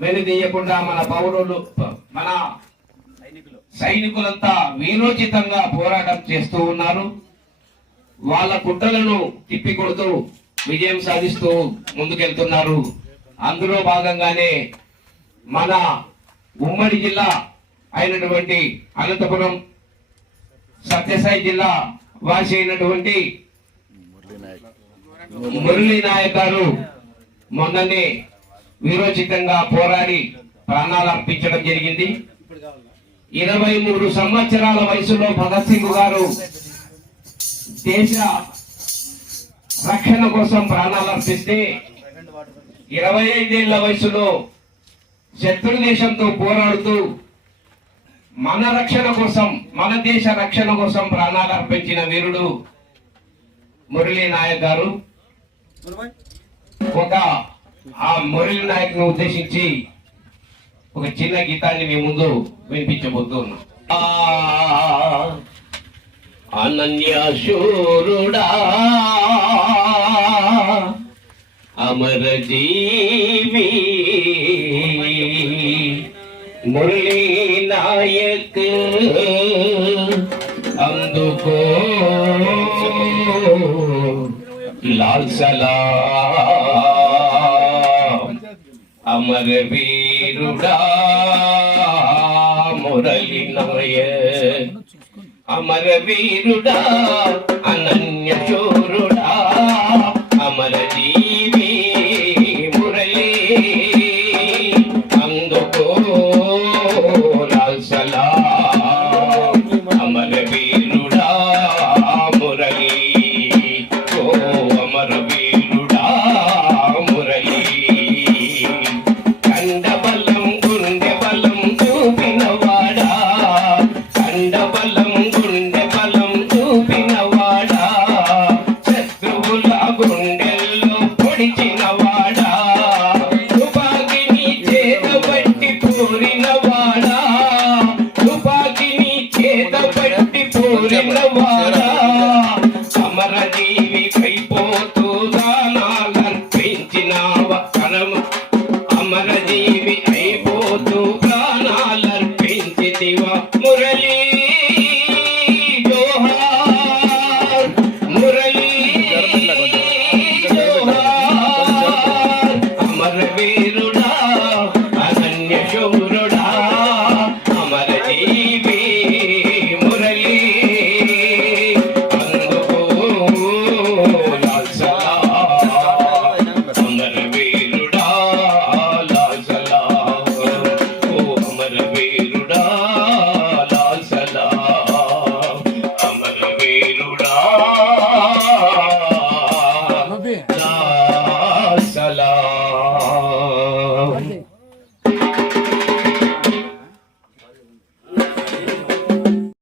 వెనుదీయకుండా మన పౌరులు మన సైనికులంతా వీరోచితంగా పోరాటం చేస్తూ ఉన్నారు. వాళ్ళ కుట్రలను తిప్పికొడుతూ విజయం సాధిస్తూ ముందుకెళ్తున్నారు. అందులో భాగంగానే మన ఉమ్మడి జిల్లా అయినటువంటి అనంతపురం సత్యసాయి జిల్లా వాసి అయినటువంటి మురళీ నాయక్ గారు మొన్ననే వీరోచితంగా పోరాడి ప్రాణాలు అర్పించడం జరిగింది. ఇరవై మూడు సంవత్సరాల వయసులో భగత్ సింగ్ గారు దేశ రక్షణ కోసం ప్రాణాలు అర్పిస్తే ఇరవై ఐదేళ్ళ వయసులో శత్రు దేశంతో పోరాడుతూ మన రక్షణ కోసం మన దేశ రక్షణ కోసం ప్రాణాలు అర్పించిన వీరుడు మురళీ నాయక్ గారు. ఒక ఆ మురళి నాయక్ను ఉద్దేశించి ఒక చిన్న గీతాన్ని మీ ముందు వినిపించబోతున్నా. ఆ, అనన్య శూరుడా అమర జీవి మురళీ నాయక్ అందుకో లాల్ సలా. అమర వీరుడా మురళి నాయక్ అమర వీరుడా అనన్య శూరుడా చేతబట్టి పూరినవాడా అమర జీవి కైపోతూ